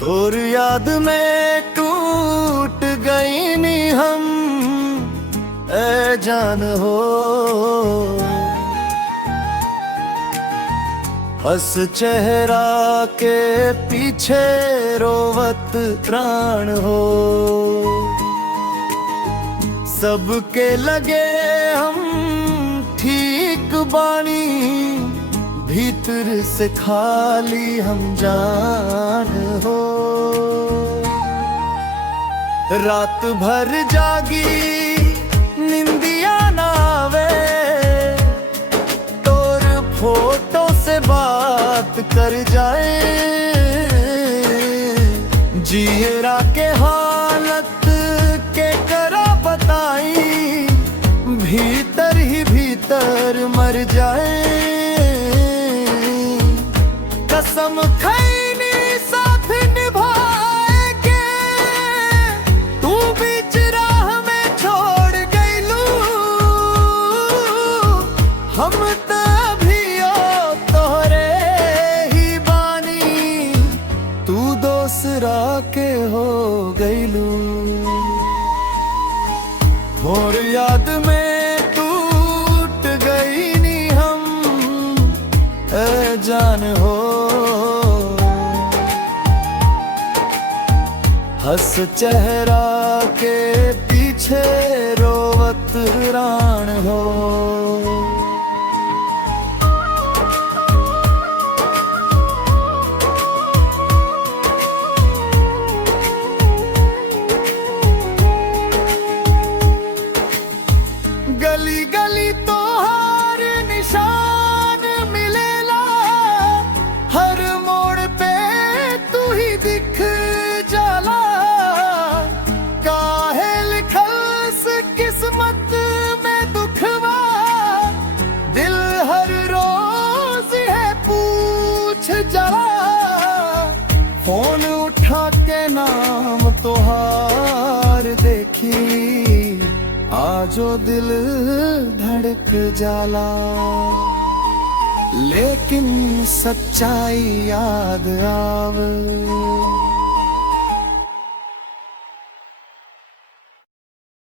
और याद में टूट गई नी हम, ए जान हो। हंस चेहरा के पीछे रोवत प्राण हो। सबके लगे हम ठीक बानी, भीतर से खाली हम जान हो। रात भर जागी निंदिया नावे, तोर फोटो से बात कर जाए। जियरा के हालत के करा बताई, भीतर ही भीतर मर जाए। कसम खैनी साथ निभाएगे, तू बीच राह में छोड़ गईलू। हम तभियो तोहरे ही बानी, तू दोसरा के हो गईलू। और याद में टूट गई नी हम, ए जान हो। हंस चेहरा के पीछे रोवत राण हो। गली गली तोहार निशान मिलेला, हर मोड़ पे तू ही दिख जाला। काहे लिखल से किस्मत में दुखवा, दिल हर रोज है पूछ जाला। फोन उठा के नाम तोहार देखी, आजो दिल धड़क जाला। लेकिन सच्चाई याद आव,